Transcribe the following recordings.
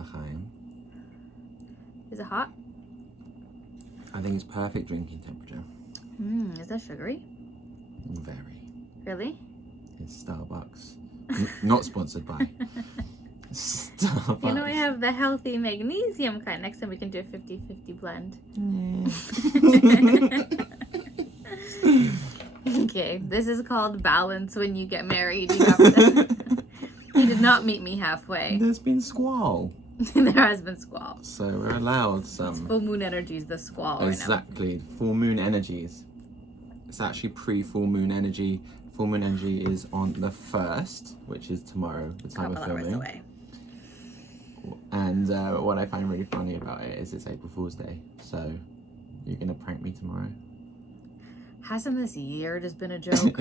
L'chaim. Is it hot? I think it's perfect drinking temperature. Is that sugary? Very. Really? It's Starbucks. Not sponsored by Starbucks. You know, I have the healthy magnesium kind. Next time we can do a 50-50 blend. Okay, this is called balance when you get married. You, you did not meet me halfway. There's been squall. There has been squall. So we're allowed some. It's full moon energies, the squall Exactly. Right now. Full moon energies. It's actually pre-full moon energy. Full moon energy is on the 1st, which is tomorrow, the time of filming. Away. And what I find really funny about it is it's April Fool's Day. So you're going to prank me tomorrow? Hasn't this year just been a joke?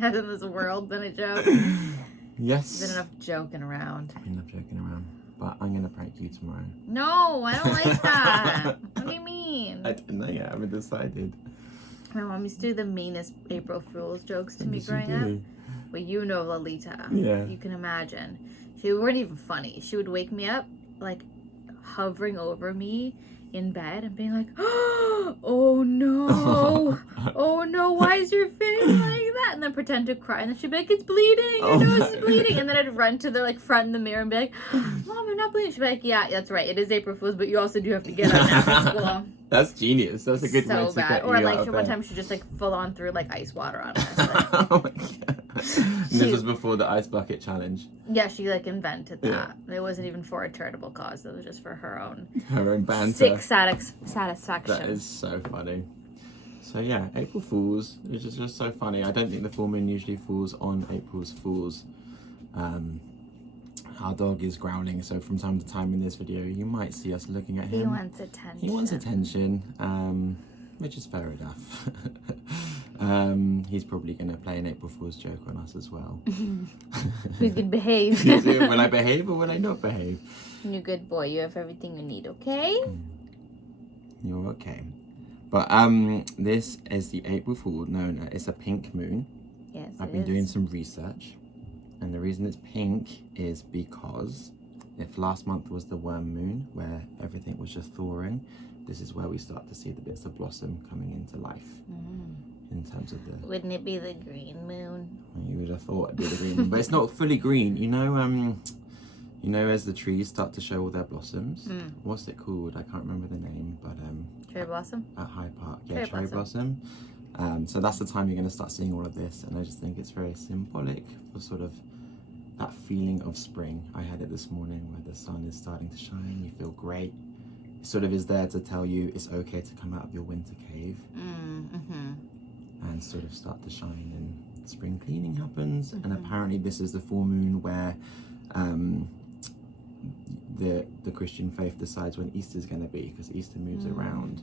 Hasn't this world been a joke? Yes. There's been enough joking around. Enough joking around. But I'm going to prank you tomorrow. No, I don't like that. What do you mean? I don't know yet. I haven't decided. My mom used to do the meanest April Fool's jokes to me growing up. Well, you know Lolita. Yeah. You can imagine. She weren't even funny. She would wake me up, like, hovering over me in bed and being like, oh no, oh no, why is your face like that? And then pretend to cry, and then she'd be like, it's bleeding, your nose is bleeding. And then I'd run to the like front in the mirror and be like, Mom, I'm not bleeding. She'd be like, yeah, that's right, it is April Fool's, but you also do have to get up now for school. That's genius. That's a good way to bad. get Or you like out of one bed. time she just like full on threw like ice water on us. Oh my god. And this was before the ice bucket challenge. Yeah, she like invented that. It wasn't even for a charitable cause. It was just for her own banter. sick satisfaction. That is so funny. So yeah, April Fools is just so funny. I don't think the full moon usually falls on April's Fools. Our dog is growling, so from time to time in this video you might see us looking at him. He wants attention. He wants attention, which is fair enough. He's probably going to play an April Fool's joke on us as well. Who's going to behave? Will I behave or will I not behave? You're a good boy. You have everything you need, okay? You're okay. But this is the April Fool. No, it's a pink moon. Yes, I've been doing some research. And the reason it's pink is because if last month was the worm moon, where everything was just thawing, this is where we start to see the bits of blossom coming into life. In terms of the... Wouldn't it be the green moon? You would have thought it'd be the green moon, but it's not fully green. You know, as the trees start to show all their blossoms. What's it called? I can't remember the name, but cherry blossom. At Hyde Park, yeah, cherry blossom. So that's the time you're going to start seeing all of this, and I just think it's very symbolic for sort of that feeling of spring. I had it this morning where the sun is starting to shine. You feel great. It sort of is there to tell you it's okay to come out of your winter cave and sort of start to shine, and spring cleaning happens. And apparently this is the full moon where the Christian faith decides when Easter's going to be, because Easter moves around.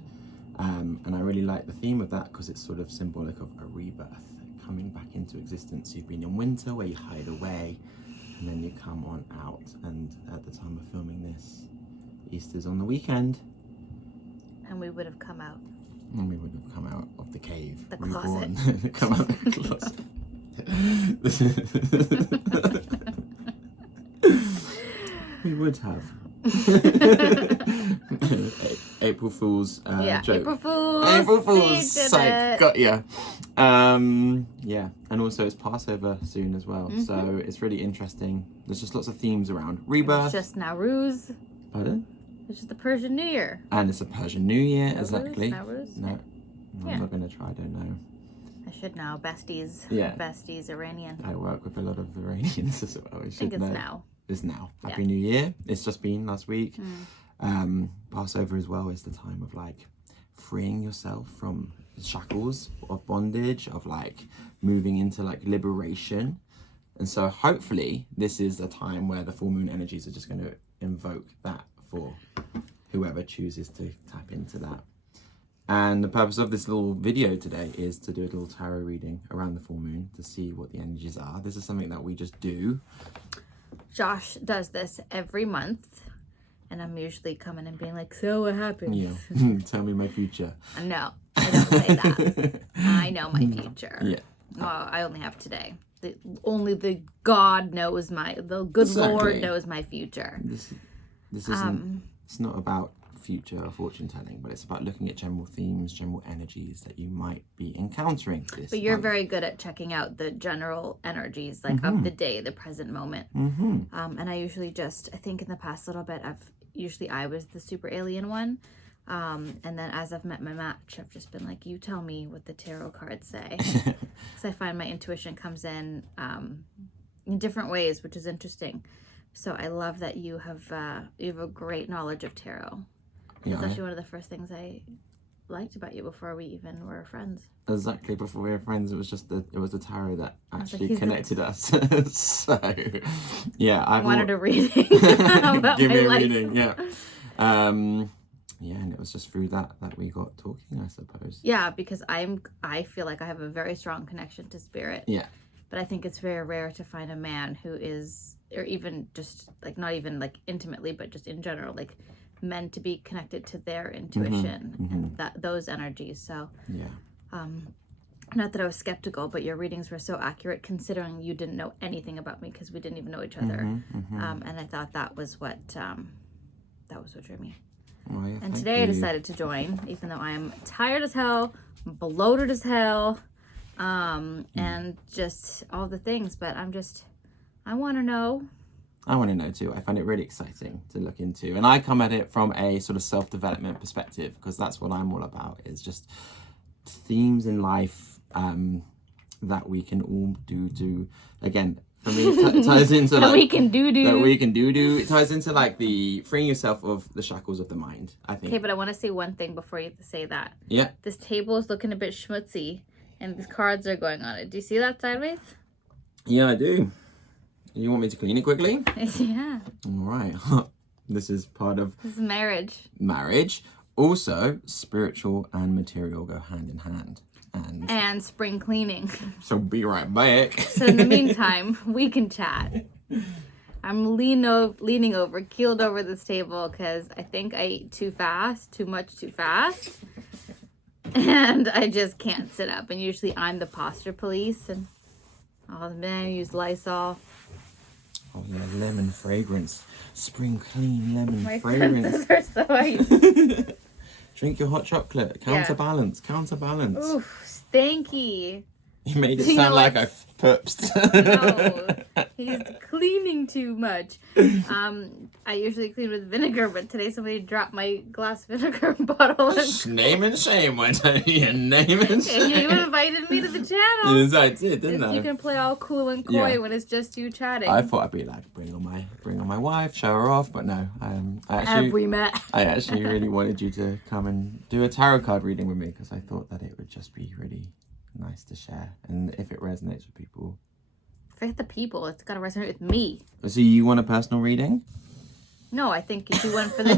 And I really like the theme of that because it's sort of symbolic of a rebirth, coming back into existence. You've been in winter where you hide away, and then you come on out. And at the time of filming this, Easter's on the weekend. And we would have come out. And we would have come out of the cave. The reborn. closet. Come out of the closet. We would have. April Fool's joke. April Fool's. April Fool's. Psych. Got ya. Yeah, and also it's Passover soon as well, so it's really interesting. There's just lots of themes around rebirth. It's just Nowruz. Pardon? It's just the Persian New Year. And it's a Persian New Year, exactly. Nowruz? No, I'm not gonna try. I don't know. I should know. Besties. Yeah. Besties Iranian. I work with a lot of Iranians as well. I think it's know. now. It's now. Happy New Year. It's just been last week. Passover as well is the time of like freeing yourself from shackles of bondage, of like moving into like liberation. And so hopefully this is a time where the full moon energies are just going to invoke that for whoever chooses to tap into that. And the purpose of this little video today is to do a little tarot reading around the full moon to see what the energies are. This is something that we just do. Josh does this every month, and I'm usually coming and being like, so what happens? Yeah, tell me my future. No, I don't say that. I know my future. Yeah. Well, I only have today. only the God knows the good Lord Exactly. knows my future. This isn't, it's not about future or fortune telling, but it's about looking at general themes, general energies that you might be encountering this But you're month. very good at checking out the general energies, like of the day, the present moment. And I usually I think in the past little bit, I was the super alien one. And then as I've met my match, I've just been like, you tell me what the tarot cards say. Because I find my intuition comes in different ways, which is interesting. So I love that you have a great knowledge of tarot. Yeah, It's actually one of the first things I liked about you before we even were friends. exactly. Before we were friends, it was the tarot that actually he's connected us. So, yeah, I wanted a reading. About Give my me a life. reading, yeah. Yeah, and it was just through that we got talking, I suppose. Yeah, because I feel like I have a very strong connection to spirit. Yeah. But I think it's very rare to find a man who is, or even just like not even like intimately, but just in general, like meant to be connected to their intuition and those energies. So yeah, not that I was skeptical, but your readings were so accurate considering you didn't know anything about me because we didn't even know each other. And I thought that was what drew me. well, yeah, And thank today I you. decided to join, even though I am tired as hell, bloated as hell, and just all the things. But I want to know. I want to know too. I find it really exciting to look into, and I come at it from a sort of self-development perspective because that's what I'm all about. Is just themes in life that we can all do. Again, for me, it ties into That like we can do. that we can do. It ties into like the freeing yourself of the shackles of the mind. I think. Okay, but I want to say one thing before you say that. Yeah. This table is looking a bit schmutzy, and these cards are going on it. Do you see that sideways? Yeah, I do. You want me to clean it quickly? Yeah. All right. This is part of This is marriage. marriage. Also, spiritual and material go hand in hand. And spring cleaning. So be right back. So in the meantime, we can chat. I'm leaning over, keeled over this table because I think I ate too much too fast. And I just can't sit up. And usually I'm the posture police. And the men use Lysol. Oh yeah, lemon fragrance. Spring clean lemon My fragrance. senses are so heightened. Drink your hot chocolate. Counterbalance. Counterbalance. Oof, stanky. You made it You sound know like what? I pooped. No, he's cleaning too much. I usually clean with vinegar, but today somebody dropped my glass vinegar bottle. Name and shame, why don't you? Name and shame. And you invited me to the channel. Yes, I did, didn't I? You can play all cool and coy Yeah. when it's just you chatting. I thought I'd be like, bring on my wife, show her off, but no. Have we met? I actually really wanted you to come and do a tarot card reading with me because I thought that it would just be really nice to share, and if it resonates with people. Forget the people. It's got to resonate with me. So you want a personal reading? No, I think you do one for the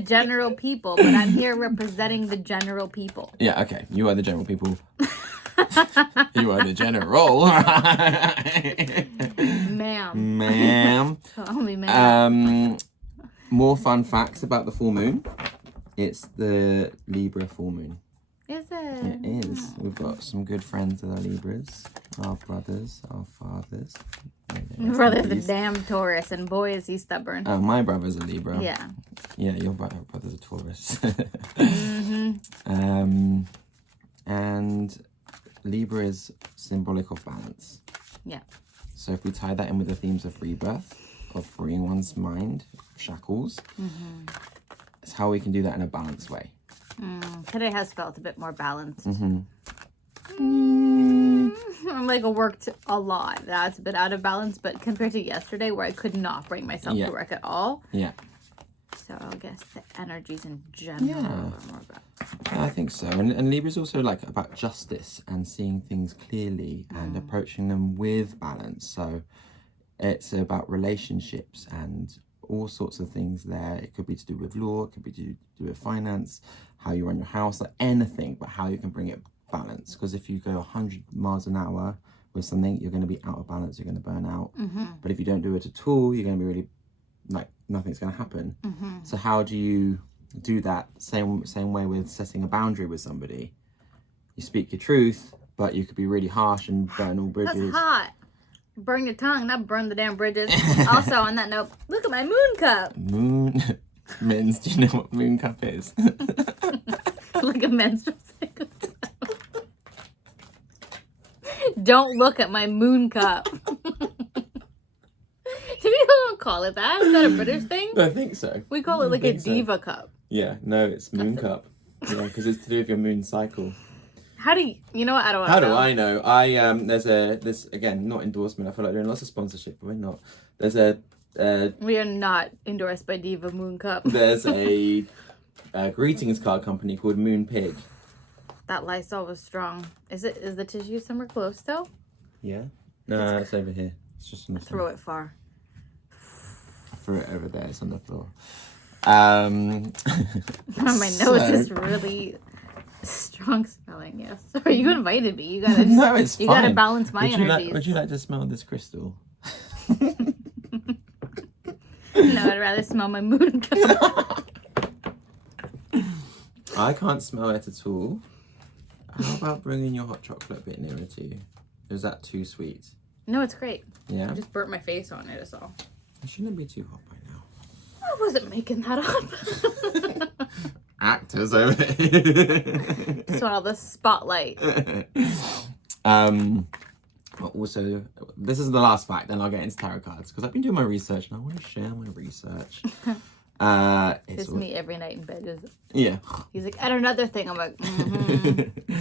general people. But I'm here representing the general people. Yeah, okay. You are the general people. You are the general. Ma'am. Ma'am. Call me ma'am. More fun facts about the full moon. It's the Libra full moon. Is it? It is. We've got some good friends that are Libras. Our brothers, our fathers. Brother's a damn Taurus, and boy is he stubborn. Oh, my brother's a Libra. Yeah. Yeah, your brother's a Taurus. Mm-hmm. And Libra is symbolic of balance. Yeah. So if we tie that in with the themes of rebirth, of freeing one's mind, shackles, it's how we can do that in a balanced way. Today has felt a bit more balanced. I'm like worked a lot. That's a bit out of balance, but compared to yesterday where I could not bring myself to work at all. Yeah. So I guess the energies in general are more balanced. I think so. And Libra's also like about justice and seeing things clearly and approaching them with balance. So it's about relationships and all sorts of things there. It could be to do with law, it could be to do with finance, how you run your house, like anything, but how you can bring it balance. Because if you go 100 miles an hour with something, you're going to be out of balance, you're going to burn out. But if you don't do it at all, you're going to be really, like, nothing's going to happen. So how do you do that? Same way with setting a boundary with somebody. You speak your truth, but you could be really harsh and burn all bridges. That's hot. Burn your tongue, not burn the damn bridges. Also, on that note, look at my moon cup. Mins, do you know what moon cup is? Like a menstrual cycle. Don't look at my moon cup. Do we don't call it that? Is that a British thing? I think so. We call it like a diva cup. Yeah, no, it's moon cup. Yeah, because it's to do with your moon cycle. How do you know what? I don't know. How do I know? There's this again, not endorsement. I feel like doing lots of sponsorship, but we're not. There's we are not endorsed by Diva Moon Cup. There's a greetings card company called Moon Pig. That Lysol was strong. Is the tissue somewhere close though? Yeah. No, it's over here. It's just on the Throw it far. I threw it over there. It's on the floor. My nose is really strong smelling. Yes. Sorry, you invited me. You gotta. No, it's fine. You gotta balance my energies. Would you like to smell this crystal? No, I'd rather smell my moon cup. I can't smell it at all. How about bringing your hot chocolate a bit nearer to you? Is that too sweet? No, it's great. Yeah? I just burnt my face on it, is all. It shouldn't be too hot by now. I wasn't making that up. Actors over here. Just want all the spotlight. Also, this is the last fact, then I'll get into tarot cards because I've been doing my research and I want to share my research. It's me every night in bed. Yeah. He's like, and another thing. I'm like, mm-hmm.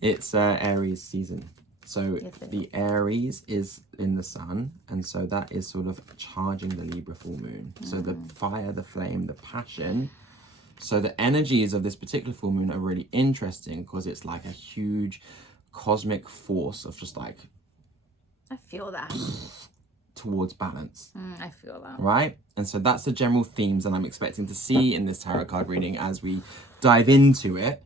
It's Aries season. So Yes, the Aries is in the sun, and so that is sort of charging the Libra full moon. So the fire, the flame, the passion. So the energies of this particular full moon are really interesting because it's like a huge cosmic force of just like I feel that. towards balance. I feel that. Right? And so that's the general themes that I'm expecting to see in this tarot card reading as we dive into it.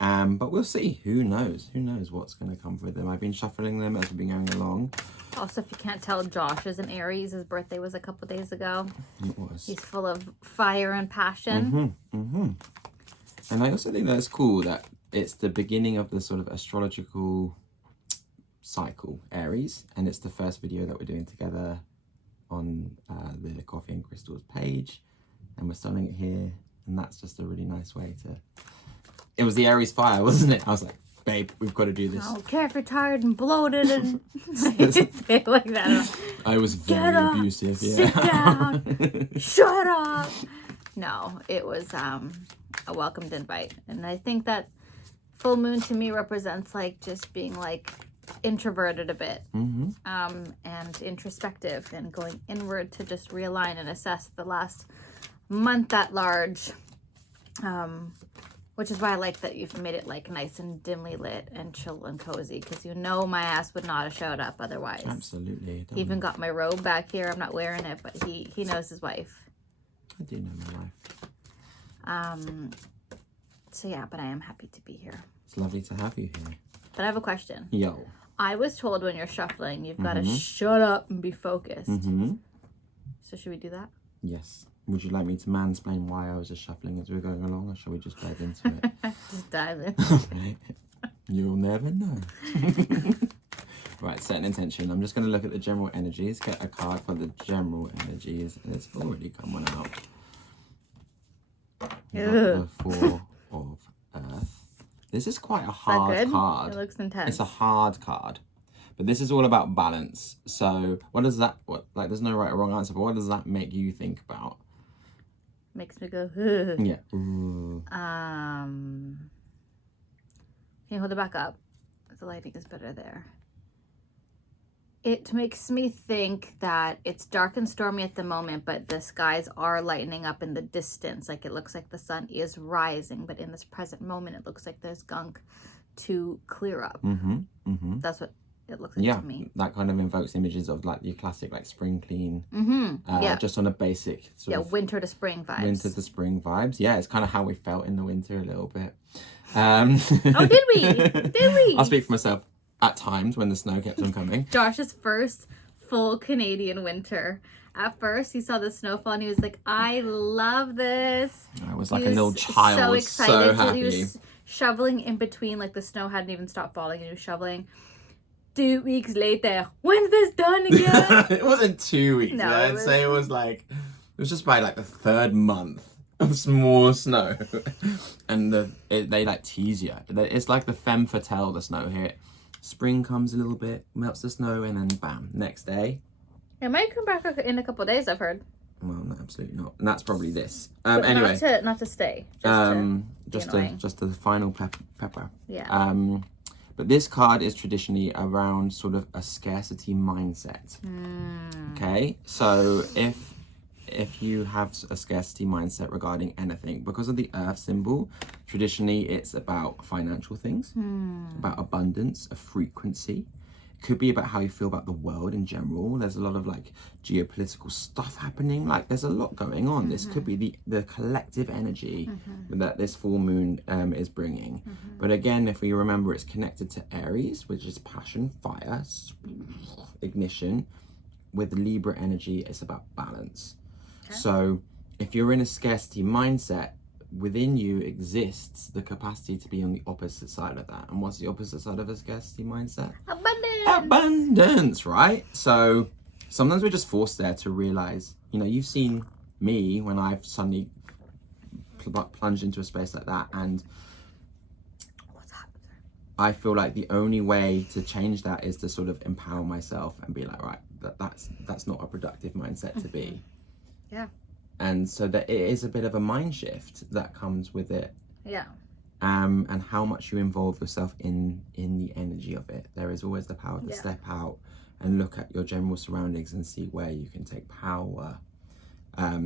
But we'll see. Who knows? Who knows what's going to come with them? I've been shuffling them as we've been going along. Also, if you can't tell, Josh is an Aries. His birthday was a couple days ago. It was. He's full of fire and passion. And I also think that it's cool that it's the beginning of the sort of astrological cycle, Aries, and it's the first video that we're doing together on the Coffee and Crystals page, and we're starting it here, and that's just a really nice way to... It was the Aries fire, wasn't it? I was like, babe, we've got to do this. I don't care if you're tired and bloated and say it like that. I was very abusive. Sit down. Shut up. No, it was a welcomed invite, and I think that full moon to me represents like just being like introverted a bit, and introspective, and going inward to just realign and assess the last month at large. Which is why I like that you've made it like nice and dimly lit and chill and cozy, because you know my ass would not have showed up otherwise. Absolutely. He even got my robe back here. I'm not wearing it, but he knows his wife. I do know my wife. So yeah, but I am happy to be here. It's lovely to have you here. But I have a question. Yo. I was told when you're shuffling, you've got to shut up and be focused. So should we do that? Yes. Would you like me to mansplain why I was just shuffling as we we're going along, or shall we just dive into it? Just dive in. Okay. You'll never know. Right, set an intention. I'm just going to look at the general energies, get a card for the general energies, and it's already come one out. The Four of Earth. This is quite a hard card. It looks intense. It's a hard card. But this is all about balance. So what does that, there's no right or wrong answer, but what does that make you think about? Makes me go, Yeah. Can you hold it back up? The lighting is better there. It makes me think that it's dark and stormy at the moment, but the skies are lightening up in the distance. Like it looks like the sun is rising, but in this present moment, it looks like there's gunk to clear up. That's what it looks like to me. That kind of invokes images of like your classic like spring clean. Just on a basic sort of winter to spring vibes. Winter to spring vibes. Yeah, it's kind of how we felt in the winter a little bit. Oh, did we? Did we? I'll speak for myself. At times when the snow kept on coming. Josh's first full Canadian winter. At first, he saw the snowfall and he was like, I love this. I was like a little child, so happy. shoveling in between, like the snow hadn't even stopped falling and he was shoveling. 2 weeks later, when's this done again? It wasn't 2 weeks. No, I'd say it was just by like the third month of more snow. And they like tease you. It's like the femme fatale, the snow here. Spring comes a little bit, melts the snow, and then bam, next day. It might come back in a couple of days, I've heard. Well, no, absolutely not. And that's probably this. But Anyway. Not to stay. Just the final pepper. Yeah. But this card is traditionally around sort of a scarcity mindset. Okay, so if you have a scarcity mindset regarding anything, because of the earth symbol, traditionally it's about financial things, about abundance, a frequency. It could be about how you feel about the world in general. There's a lot of like geopolitical stuff happening. Like there's a lot going on. This could be the collective energy that this full moon is bringing. But again, if we remember, it's connected to Aries, which is passion, fire, ignition. With Libra energy, it's about balance. Okay. So if you're in a scarcity mindset, within you exists the capacity to be on the opposite side of that. And what's the opposite side of a scarcity mindset? Abundance, right? So sometimes we're just forced there to realize, you've seen me when I've suddenly plunged into a space like that, and I feel like the only way to change that is to sort of empower myself and be like, right, that's not a productive mindset to be. Yeah. And so that it is a bit of a mind shift that comes with it. Yeah. And how much you involve yourself in the energy of it. There is always the power to step out and look at your general surroundings and see where you can take power.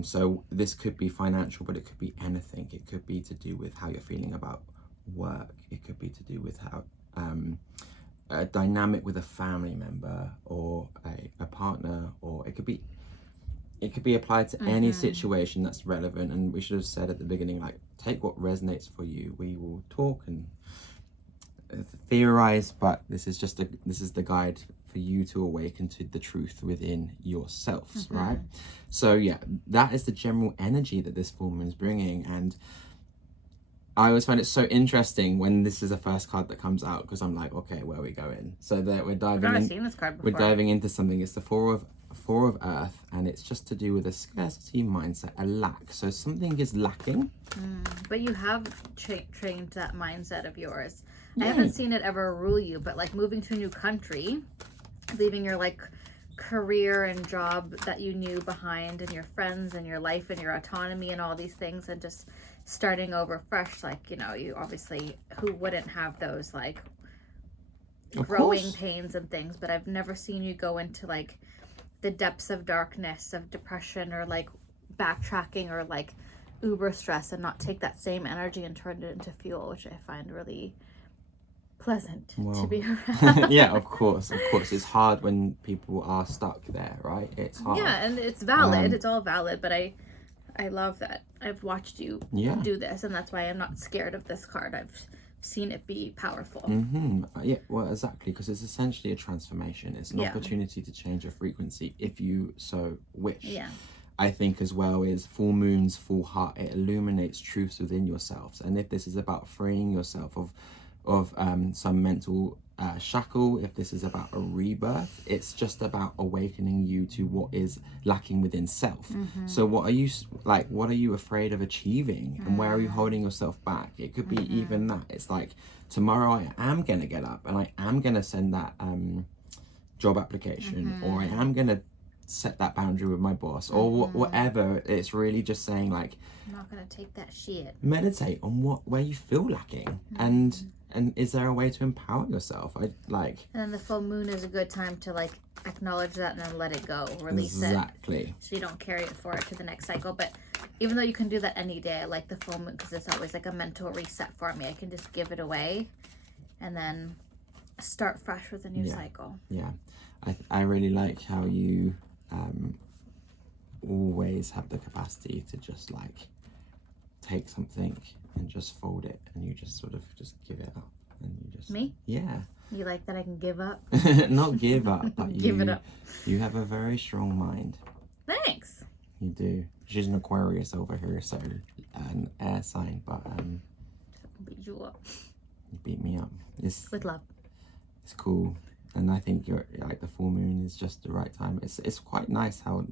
So this could be financial, but it could be anything. It could be to do with how you're feeling about work. It could be to do with how a dynamic with a family member or a partner, or it could be applied to any situation that's relevant. And we should have said at the beginning, like, take what resonates for you. We will talk and theorize, but this is the guide for you to awaken to the truth within yourselves, right? So yeah, that is the general energy that this full moon is bringing. And I always find it so interesting when this is the first card that comes out, because I'm like, okay, where are we going? So that we're diving I've never seen this card before. We're diving into something. It's the four of earth, and it's just to do with a scarcity mindset, a lack. So something is lacking. But you have trained that mindset of yours. I haven't seen it ever rule you, but like moving to a new country, leaving your like career and job that you knew behind, and your friends and your life and your autonomy and all these things, and just starting over fresh. Like, you obviously, who wouldn't have those like growing pains and things, but I've never seen you go into like the depths of darkness, of depression, or like backtracking, or like uber stress, and not take that same energy and turn it into fuel, which I find really pleasant to be around. Yeah, of course. It's hard when people are stuck there, right? It's hard. Yeah, and it's valid. It's all valid, but I love that I've watched you do this, and that's why I'm not scared of this card. I've seen it be powerful. Yeah, well, exactly, because it's essentially a transformation. It's an opportunity to change your frequency if you so wish. Yeah. I think as well is full moon's full heart. It illuminates truths within yourselves, and if this is about freeing yourself of some mental shackle, if this is about a rebirth, it's just about awakening you to what is lacking within self. So what are you afraid of achieving, and where are you holding yourself back? It could be even that. It's like, tomorrow I am gonna get up and I am gonna send that job application, or I am gonna set that boundary with my boss, or whatever. It's really just saying, like, I'm not gonna take that shit. Meditate on where you feel lacking, and is there a way to empower yourself? And then the full moon is a good time to like acknowledge that and then let it go, release it, so you don't carry it forward to the next cycle. But even though you can do that any day, I like the full moon because it's always like a mental reset for me. I can just give it away and then start fresh with a new cycle. I really like how you always have the capacity to just like take something and just fold it, and you just sort of just give it up, and you just me. Yeah. You like that I can give up? Not give up, but give it up. You have a very strong mind. Thanks. You do. She's an Aquarius over here, so an air sign, but beat you up. You beat me up. It's With love. It's cool, and I think you're like the full moon is just the right time. It's quite nice how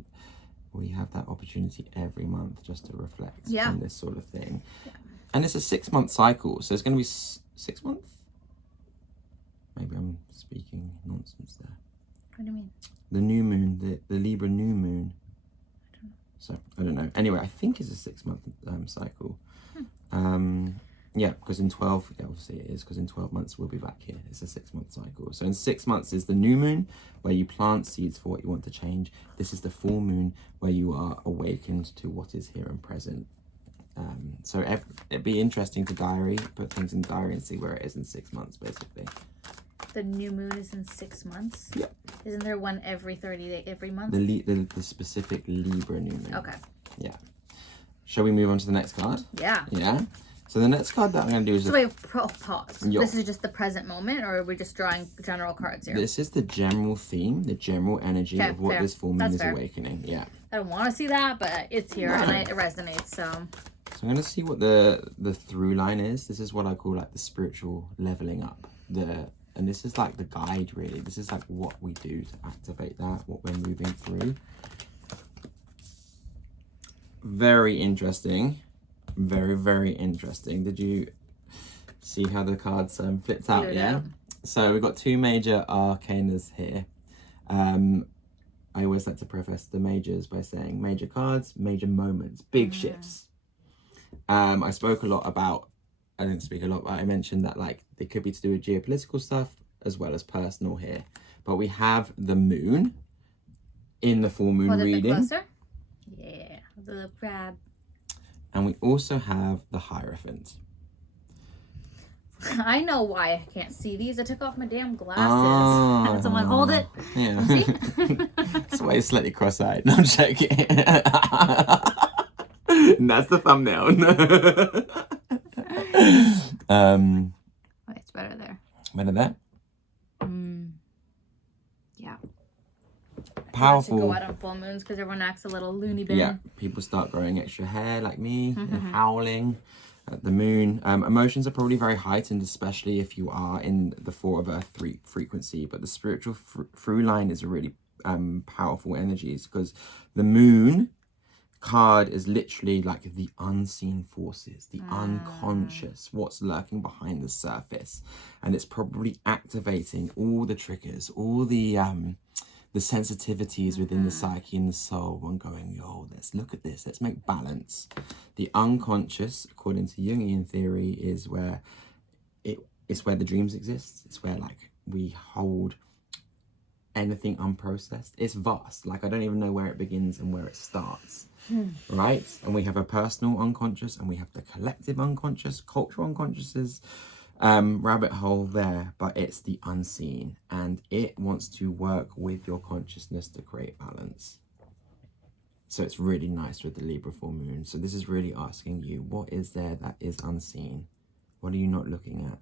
we have that opportunity every month just to reflect on this sort of thing. Yeah. And it's a 6-month cycle, so it's going to be 6 months. Maybe I'm speaking nonsense there. What do you mean? The new moon, the Libra new moon. I don't know. Anyway, I think it's a 6-month cycle. Yeah, because in 12, obviously it is, because in 12 months we'll be back here. It's a 6-month cycle. So in 6 months is the new moon, where you plant seeds for what you want to change. This is the full moon, where you are awakened to what is here and present. So it'd be interesting to put things in diary and see where it is in 6 months, basically. The new moon is in 6 months? Yep. Isn't there one every 30 days, every month? The specific Libra new moon. Okay. Yeah. Shall we move on to the next card? Yeah. Yeah. So the next card that I'm going to do is... So wait, pause. Yo. This is just the present moment, or are we just drawing general cards here? This is the general theme, the general energy of what this full moon is awakening. Yeah. I don't want to see that, but it's here and it resonates, so... So I'm going to see what the through line is. This is what I call like the spiritual leveling up. And this is like the guide, really. This is like what we do to activate that, what we're moving through. Very interesting. Very, very interesting. Did you see how the cards flipped out? Yeah. So we've got 2 major arcanas here. I always like to preface the majors by saying major cards, major moments, big shifts. I spoke a lot about, I didn't speak a lot, but I mentioned that like it could be to do with geopolitical stuff as well as personal here. But we have the moon in the full moon reading. Closer? Yeah, the little crab. And we also have the Hierophant. I know why I can't see these. I took off my damn glasses. Had someone hold it. Yeah. That's why you're slightly cross-eyed. No, I'm joking. That's the thumbnail. It's better there. Better there? Yeah. Powerful. Go out on full moons because everyone acts a little loony bin. Yeah, people start growing extra hair like me and howling at the moon. Emotions are probably very heightened, especially if you are in the 4 of Earth frequency. But the spiritual through line is a really powerful energies, because the moon card is literally like the unseen forces, the unconscious, what's lurking behind the surface, and it's probably activating all the triggers, all the sensitivities within the psyche and the soul, and going, yo, let's look at this, let's make balance. The unconscious, according to Jungian theory, is where it's where the dreams exist. It's where like we hold anything unprocessed. It's vast. Like I don't even know where it begins and where it starts. Right? And we have a personal unconscious, and we have the collective unconscious, cultural unconsciouses, rabbit hole there, but it's the unseen, and it wants to work with your consciousness to create balance. So it's really nice with the Libra full moon. So this is really asking you, what is there that is unseen? What are you not looking at?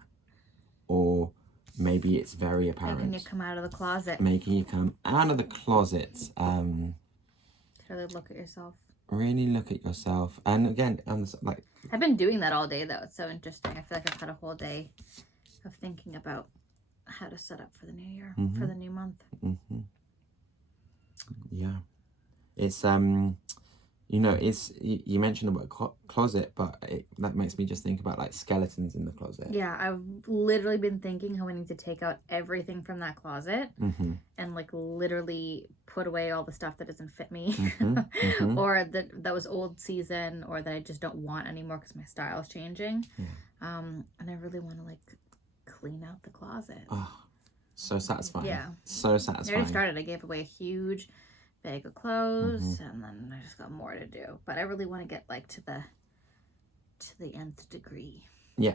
Or maybe it's very apparent. Making you come out of the closet. Making you come out of the closet. Really look at yourself. Really look at yourself. And again, like, I've been doing that all day though. It's so interesting. I feel like I've had a whole day of thinking about how to set up for the new year, for the new month. Yeah. It's you know, it's you mentioned the word closet, but that makes me just think about like skeletons in the closet. Yeah, I've literally been thinking how I need to take out everything from that closet and like literally put away all the stuff that doesn't fit me, or that was old season, or that I just don't want anymore because my style is changing. And I really want to like clean out the closet. Oh, so satisfying. Yeah, so satisfying. I already started. I gave away a huge bag of clothes, and then I just got more to do. But I really want to get like to the nth degree. Yeah.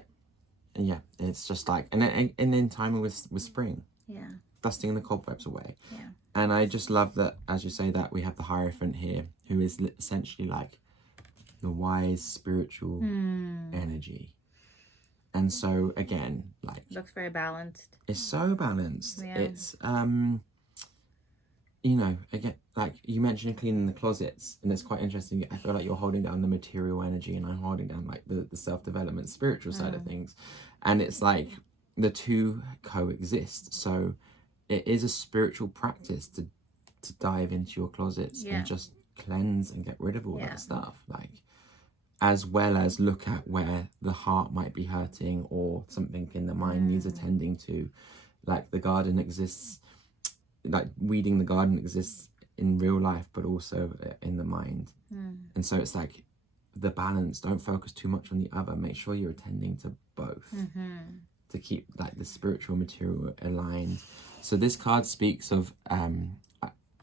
It's just like, and then timing with spring. Yeah. Dusting the cobwebs away. Yeah. And I just love that, as you say, that we have the Hierophant here, who is essentially like the wise spiritual energy. And so again, like, looks very balanced. It's so balanced. Yeah. It's you know, again, like you mentioned cleaning the closets, and it's quite interesting. I feel like you're holding down the material energy and I'm holding down like the self-development spiritual side of things, and it's like the two coexist. So it is a spiritual practice to dive into your closets and just cleanse and get rid of all that stuff, like, as well as look at where the heart might be hurting or something in the mind needs attending to. Like the garden exists, like weeding the garden exists in real life, but also in the mind. And so it's like the balance. Don't focus too much on the other. Make sure you're attending to both to keep like the spiritual material aligned. So this card speaks of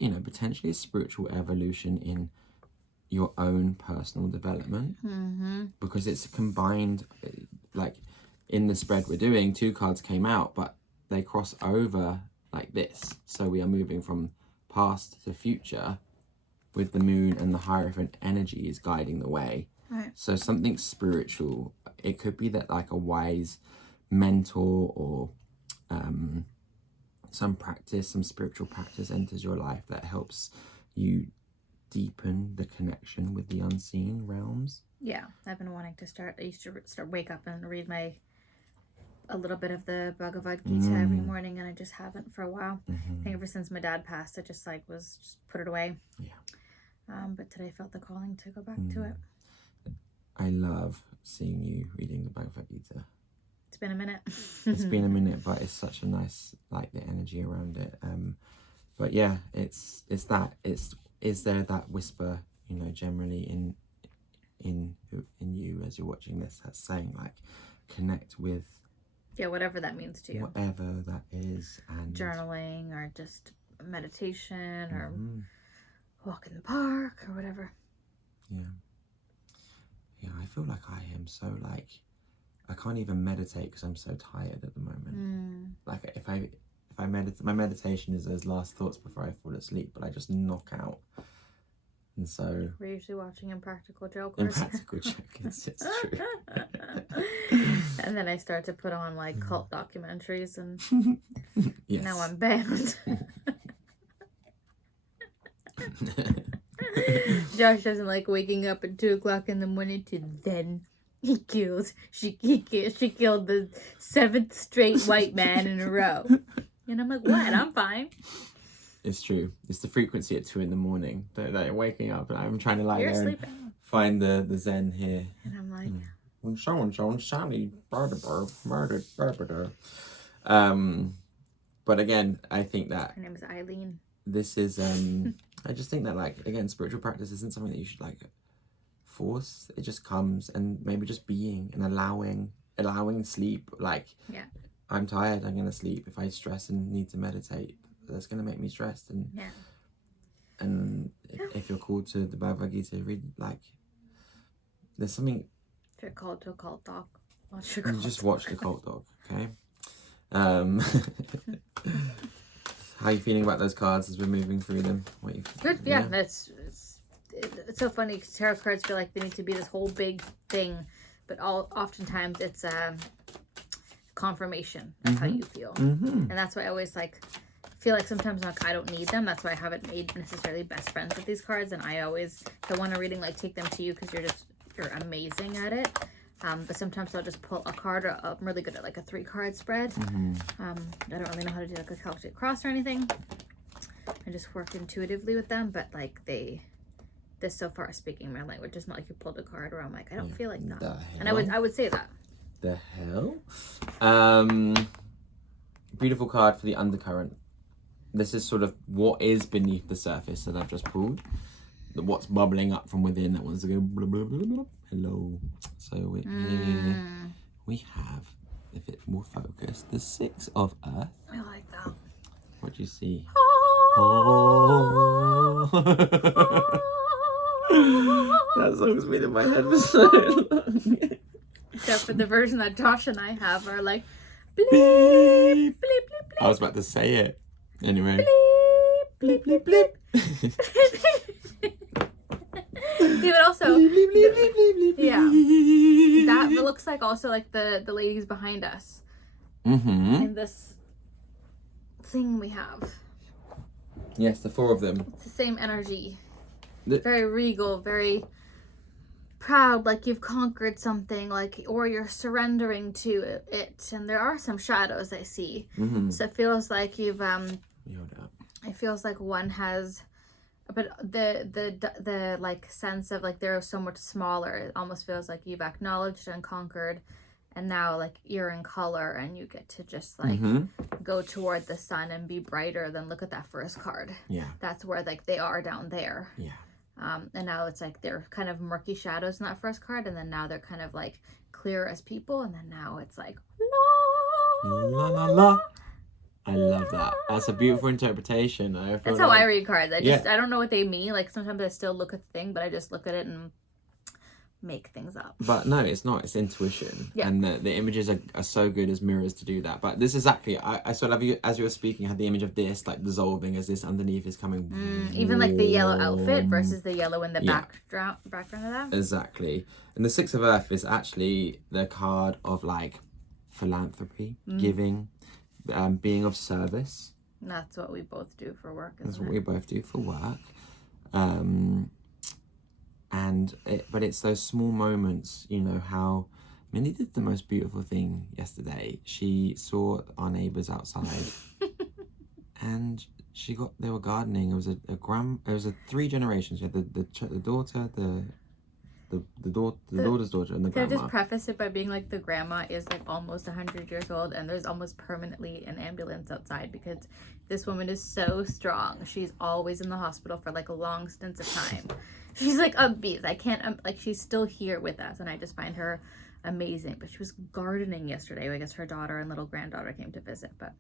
you know, potentially a spiritual evolution in your own personal development, because it's combined. Like in the spread we're doing, 2 cards came out, but they cross over like this. So we are moving from past to future with the moon, and the Hierophant energy is guiding the way. Right. So something spiritual. It could be that like a wise mentor or some practice, some spiritual practice enters your life that helps you deepen the connection with the unseen realms. Yeah, I've been wanting to start. I used to wake up and read a little bit of the Bhagavad Gita every morning, and I just haven't for a while. I think ever since my dad passed, I just put it away. Yeah. But today I felt the calling to go back to it. I love seeing you reading the Bhagavad Gita. It's been a minute. It's been a minute, but it's such a nice, like, the energy around it. But yeah, it's that. Is there that whisper, you know, generally in you as you're watching this, that's saying like, connect with. Yeah, whatever that means to you. Whatever that is, and journaling or just meditation or walk in the park or whatever. Yeah, I feel like I am so like, I can't even meditate because I'm so tired at the moment. Like if I meditate, my meditation is those last thoughts before I fall asleep, but I just knock out. And so we're usually watching Impractical Jokers. Impractical Jokers, it's true. And then I start to put on like cult documentaries, and yes. Now I'm banned. Josh doesn't like waking up at 2 o'clock in the morning to then she killed the 7th straight white man in a row. And I'm like, what? I'm fine. It's true. It's the frequency at 2 in the that waking up, and I'm trying to lie there and find the zen here. And I'm like, so and so, Sally, murdered. But again, I think that her name is Eileen. This is I just think that, like, again, spiritual practice isn't something that you should like force. It just comes, and maybe just being and allowing sleep. Like, I'm tired, I'm gonna sleep. If I stress and need to meditate, that's gonna make me stressed. And if you're called to the Bhagavad Gita, read, like, there's something. If you're called to a cult dog, watch watch the cult dog, okay? How are you feeling about those cards as we're moving through them? Good, yeah. It's so funny because tarot cards feel like they need to be this whole big thing, but oftentimes it's confirmation of how you feel, and that's why I always feel like sometimes I don't need them. That's why I haven't made necessarily best friends with these cards, and I always, if I want a reading, take them to you because you're amazing at it. But sometimes I'll just pull a card, or I'm really good at a 3-card spread. I don't really know how to do a Celtic cross or anything. I just work intuitively with them, but this so far is speaking my language. It's not like you pulled a card where I'm like, I don't feel like that. And I would say that. The hell? Beautiful card for the undercurrent. This is sort of what is beneath the surface that I've just pulled. What's bubbling up from within that wants to go blah, blah, blah, blah. Hello. So here we have, if it will focus, the 6 of Earth. I like that. What do you see? That song's been in my head for so long. Except for the version that Josh and I have are like bleep, bleep, bleep, bleep. I was about to say it. Anyway. Bleep, bleep, bleep, bleep. Yeah, but also, that looks like also the ladies behind us. In this thing we have. Yes, the 4 of them. It's the same energy. Very regal, very proud, like you've conquered something, like, or you're surrendering to it. And there are some shadows I see. So it feels like you've it feels like one has, but the like sense of like they're so much smaller. It almost feels like you've acknowledged and conquered, and now like you're in color and you get to just like go toward the sun and be brighter. Than look at that first card. Yeah. That's where like they are down there. Yeah. And now it's like they're kind of murky shadows in that first card, and then now they're kind of like clear as people, and then now it's like la la la la. I love that. That's a beautiful interpretation. That's how I read cards. I don't know what they mean. Like sometimes I still look at the thing, but I just look at it and make things up. But no, it's not. It's intuition. Yeah. And the images are so good as mirrors to do that. But this is exactly, I sort of, as you were speaking, I had the image of this like dissolving as this underneath is coming. Even like the yellow outfit versus the yellow in the background of that. Exactly. And the 6 of Earth is actually the card of like philanthropy, giving, being of service. That's what we both do for work. That's what we both do for work. But it's those small moments, you know, how Minnie did the most beautiful thing yesterday. She saw our neighbours outside and they were gardening. It was a 3 generations. You had the daughter, the daughter's daughter, and the grandma. Can I just preface it by being like the grandma is like almost 100 years old, and there's almost permanently an ambulance outside because this woman is so strong. She's always in the hospital for like long stints of time. She's like a beast. I can't, like, she's still here with us, and I just find her amazing. But she was gardening yesterday. I guess her daughter and little granddaughter came to visit. But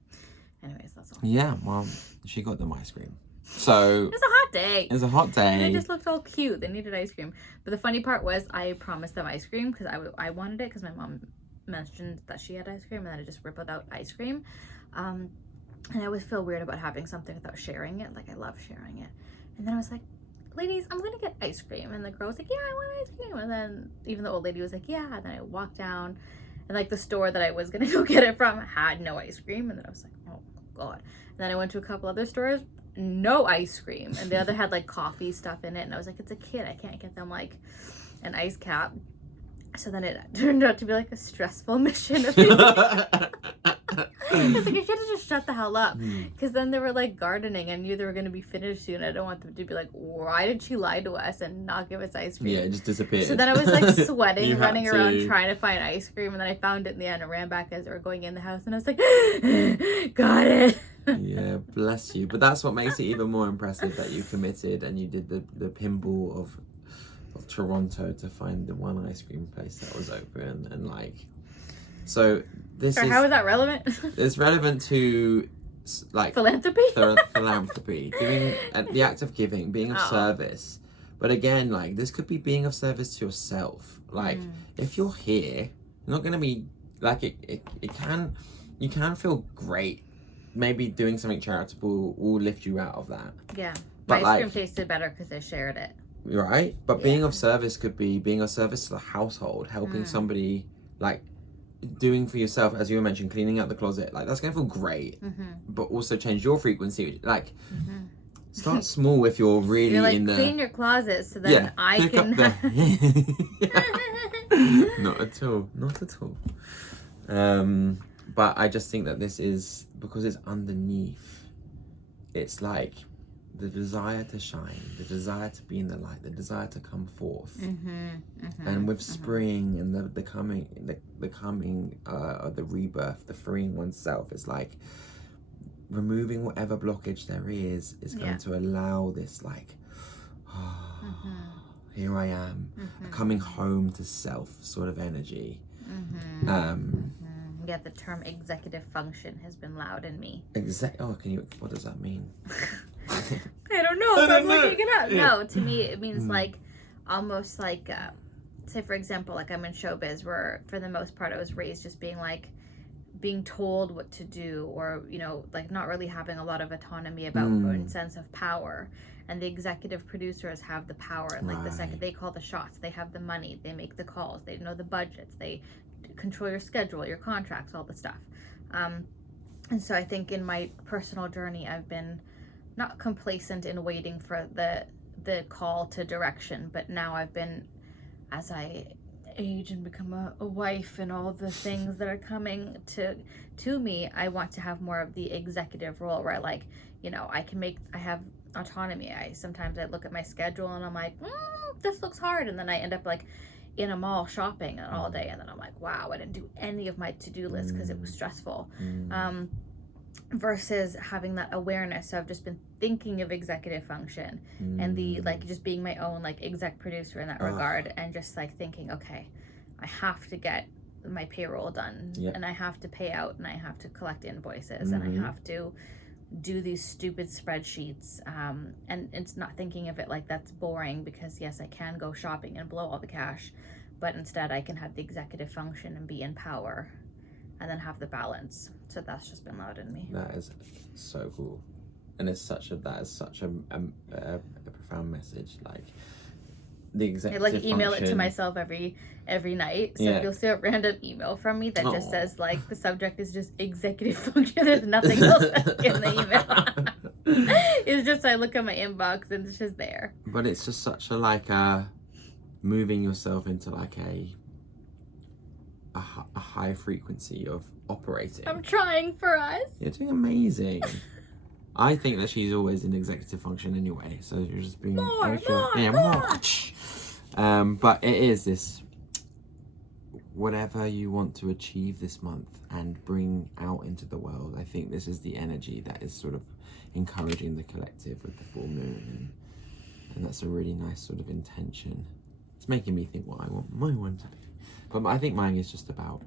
anyways, that's all. Yeah, well, she got them ice cream. So it was a hot day. It was a hot day. And they just looked all cute. They needed ice cream. But the funny part was I promised them ice cream because I wanted it because my mom mentioned that she had ice cream, and then I just rippled out ice cream. And I always feel weird about having something without sharing it. Like, I love sharing it. And then I was like, ladies, I'm gonna get ice cream. And the girl was like, yeah, I want ice cream. And then even the old lady was like, yeah. And then I walked down, and like the store that I was gonna go get it from had no ice cream. And then I was like, oh God. And then I went to a couple other stores, no ice cream. And the other had like coffee stuff in it. And I was like, it's a kid, I can't get them like an ice cap. So then it turned out to be like a stressful mission of I was like, I should have just shut the hell up. Because then they were like gardening. I knew they were going to be finished soon. I don't want them to be like, why did she lie to us and not give us ice cream? Yeah, it just disappeared. So then I was like sweating, running around trying to find ice cream. And then I found it in the end and ran back as they were going in the house. And I was like, got it. Yeah, bless you. But that's what makes it even more impressive that you committed and you did the pinball of Toronto to find the one ice cream place that was open. And like, so how is that relevant? It's relevant to like philanthropy. Philanthropy, doing the act of giving, being of service. But again, like, this could be being of service to yourself. Like, if you're here, you're not gonna be like you can feel great. Maybe doing something charitable will lift you out of that. Yeah, but my ice cream tasted better because I shared it. Right, but being of service could be being of service to the household, helping somebody, like doing for yourself, as you were mentioning, cleaning out the closet. Like, that's gonna feel great, but also change your frequency. Like, start small if you're really you're like, in the clean your closet so then I can. Not at all. But I just think that this is because it's underneath. It's like the desire to shine, the desire to be in the light, the desire to come forth. And with spring and the coming of the rebirth, the freeing oneself, it's like removing whatever blockage there is going to allow this like, here I am, a coming home to self sort of energy. Yeah, the term executive function has been loud in me. What does that mean? I don't know. I'm looking it up. No, to me it means like almost like say for example, like I'm in showbiz where for the most part I was raised just being told what to do, or you know, like not really having a lot of autonomy about a sense of power. And the executive producers have the power, and like the second they call the shots, they have the money, they make the calls, they know the budgets, they control your schedule, your contracts, all the stuff. And so I think in my personal journey I've been not complacent in waiting for the call to direction, but now I've been, as I age and become a wife and all the things that are coming to me, I want to have more of the executive role where I I have autonomy. Sometimes I look at my schedule and I'm like, this looks hard, and then I end up like in a mall shopping all day, and then I'm like, wow, I didn't do any of my to-do list because it was stressful. Versus having that awareness. So I've just been thinking of executive function and the just being my own like exec producer in that regard, and just like thinking, okay, I have to get my payroll done, and I have to pay out, and I have to collect invoices, and I have to do these stupid spreadsheets, and it's not thinking of it like that's boring, because yes, I can go shopping and blow all the cash, but instead I can have the executive function and be in power, and then have the balance. So that's just been loud in me. That is so cool, and that is such a profound message. Like the executive I email function. it to myself every night. So you'll see a random email from me that just says like the subject is just executive function. There's nothing else in the email. It's just I look at my inbox and it's just there. But it's just such a moving yourself into like a high frequency of operating. I'm trying for us. You're doing amazing. I think that she's always in executive function anyway, so you're just being more. But it is this, whatever you want to achieve this month and bring out into the world. I think this is the energy that is sort of encouraging the collective with the full moon, and that's a really nice sort of intention. It's making me think what I want my one to be. But I think mine is just about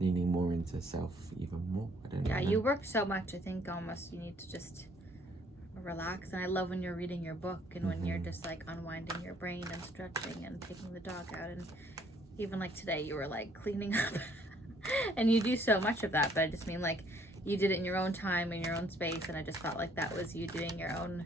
leaning more into self even more. I don't know. Yeah, you work so much. I think almost you need to just relax. And I love when you're reading your book and when you're just like unwinding your brain and stretching and taking the dog out. And even like today, you were like cleaning up. And you do so much of that. But I just mean like you did it in your own time, in your own space. And I just felt like that was you doing your own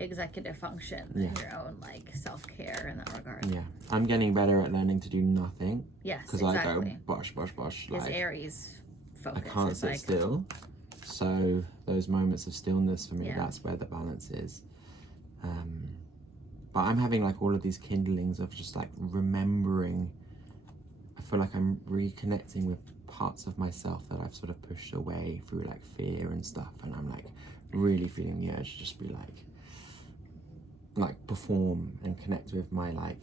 executive function, your own like self-care in that regard. Yeah, I'm getting better at learning to do nothing. Yes, because exactly. I go bosh. His Aries focus. I can't sit still. So those moments of stillness for me, that's where the balance is. But I'm having like all of these kindlings of just like remembering. I feel like I'm reconnecting with parts of myself that I've sort of pushed away through like fear and stuff, and I'm like really feeling the urge to just be like perform and connect with my like,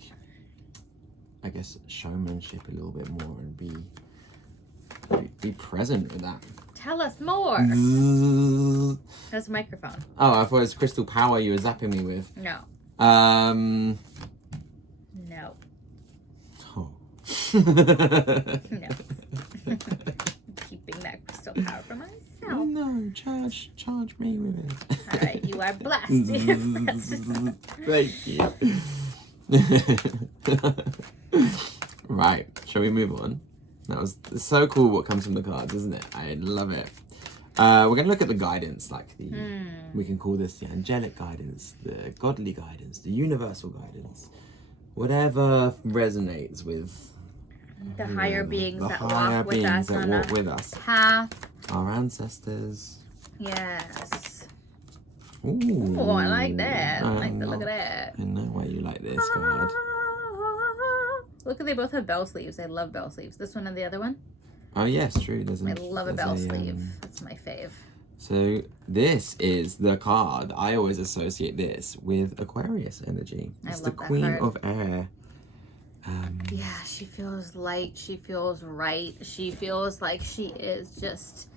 I guess, showmanship a little bit more, and be present with that. Tell us more. That's a microphone. Oh, I thought it was crystal power you were zapping me with. No. No. Oh. No. Keeping that crystal power for myself. No, charge me with it. All right, you are blessed. Thank you. Right, shall we move on? That was so cool what comes from the cards, isn't it? I love it. We're going to look at the guidance, like we can call this the angelic guidance, the godly guidance, the universal guidance, whatever resonates with the higher beings the that higher walk with beings us that on walk a with us, path. our ancestors. Yes. Ooh, Oh, I like that. I like the look of that. I know why you like this card. Look, they both have bell sleeves. I love bell sleeves. This one and the other one. Oh yes, true. I love a bell sleeve. That's my fave. So this is the card. I always associate this with Aquarius energy. It's the Queen of Air. Yeah, she feels light. She feels right. She feels like she is just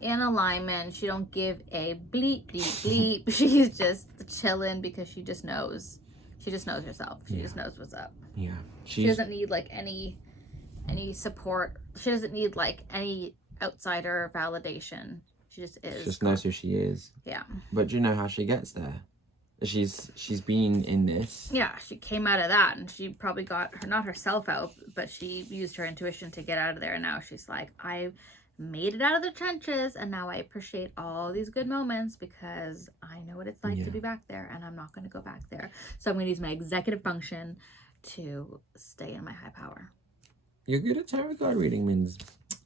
in alignment. She don't give a bleep, bleep, bleep. She's just chilling because she just knows. She just knows herself. She just knows what's up. Yeah. She doesn't need like any support. She doesn't need like any outsider validation. She just is. She just knows who she is. Yeah. But do you know how she gets there? She's been in this. Yeah, she came out of that, and she probably got her, not herself out, but she used her intuition to get out of there. And now she's like, I made it out of the trenches, and now I appreciate all these good moments because I know what it's like to be back there, and I'm not going to go back there. So I'm going to use my executive function to stay in my high power. You're good at tarot card reading, Mins.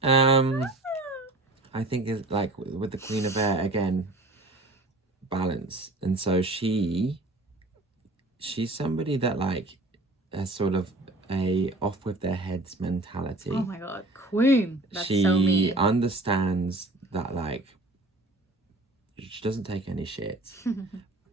I think it's like with the Queen of Air again. balance. And so she's somebody that like has sort of a off with their heads mentality. Oh my god, queen. That's she so mean. understands that like she doesn't take any shit,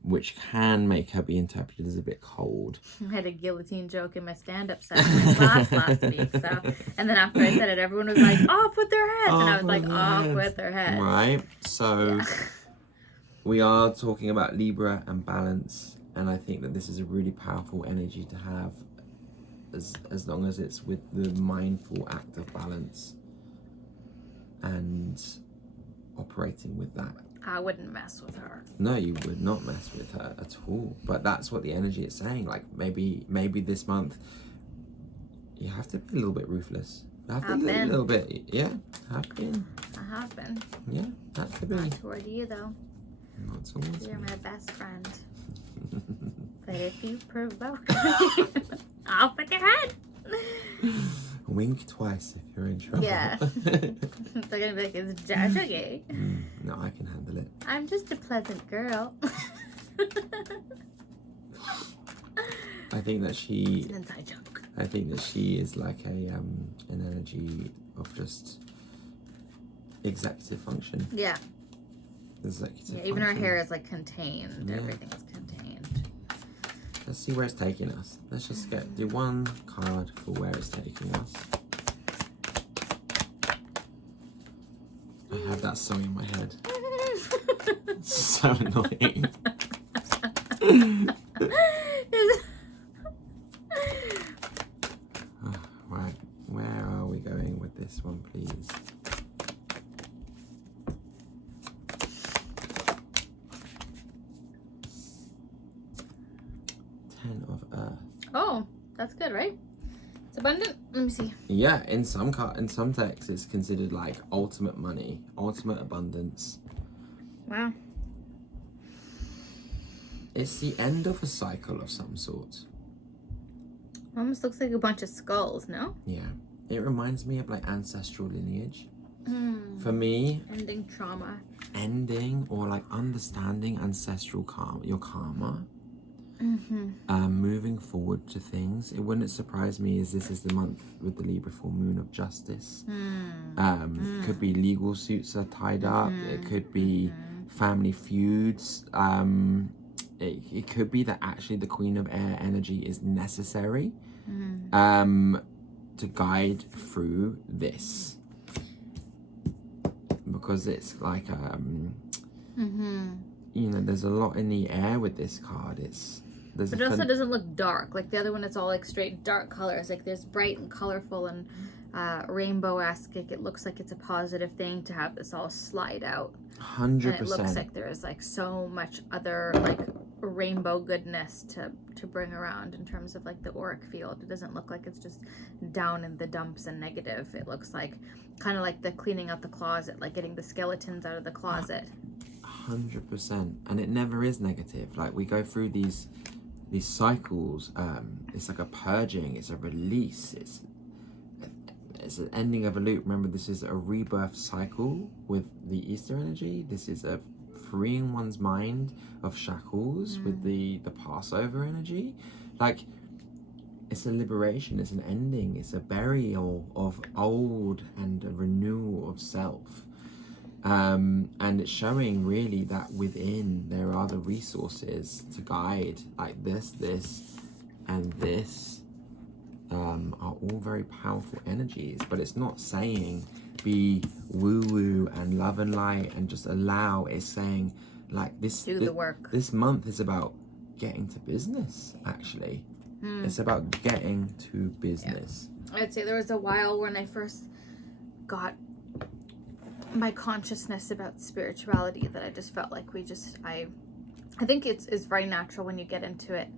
which can make her be interpreted as a bit cold. I had a guillotine joke in my stand-up set in my class last week. So, and then after I said it, everyone was like, "Off with their heads," and I was like, "Off with their heads." Right. So we are talking about Libra and balance, and I think that this is a really powerful energy to have, as long as it's with the mindful act of balance and operating with that. I wouldn't mess with her. No, you would not mess with her at all. But that's what the energy is saying. Like maybe this month you have to be a little bit ruthless. You have to be a little bit. Yeah, have been. I have been. Yeah, have to be. Not toward you though. Not towards You're me. my best friend. But if you provoke me, off with your head. Wink twice if you're in trouble. Yeah. They're gonna be like, "It's judgy." No, I can handle it. I'm just a pleasant girl. I think that she. It's an inside joke. I think that she is like an energy of just executive function. Yeah. Executive Yeah. Even her function. hair is like contained. Yeah. Everything is contained. Let's see where it's taking us. Let's just do one card for where it's taking us. I have that song in my head. It's so annoying. Right, where are we going with this one, please? Ten of Earth. Oh, that's good, right? It's abundant. Let me see. Yeah, in some texts, it's considered like ultimate money, ultimate abundance. Wow. It's the end of a cycle of some sort. Almost looks like a bunch of skulls, no? Yeah, it reminds me of like ancestral lineage. Mm. For me, Ending trauma. ending or like understanding ancestral karma, your karma. Mm-hmm. Moving forward to things. It wouldn't surprise me as this is the month with the Libra full moon of justice. Could be legal suits are tied up. It could be family feuds. It could be that actually the Queen of Air energy is necessary to guide through this, because it's like you know, there's a lot in the air with this card. But it also doesn't look dark. Like the other one, it's all like straight dark colors. Like there's bright and colorful and rainbow-esque. It looks like it's a positive thing to have this all slide out. 100%. And it looks like there's like so much other like rainbow goodness to bring around in terms of like the auric field. It doesn't look like it's just down in the dumps and negative. It looks like kind of like the cleaning out the closet, like getting the skeletons out of the closet. 100%. And it never is negative. Like we go through these cycles. It's like a purging. It's a release. It's an ending of a loop. Remember, this is a rebirth cycle with the Easter energy. This is a freeing one's mind of shackles with the Passover energy. Like, it's a liberation. It's an ending. It's a burial of old and a renewal of self. And it's showing really that within there are the resources to guide, like this, and this are all very powerful energies. But it's not saying be woo-woo and love and light and just allow. It's saying like this. Do the work. This month is about getting to business, actually. It's about getting to business. Yeah. I'd say there was a while when I first got my consciousness about spirituality that I just felt like I think it's very natural when you get into it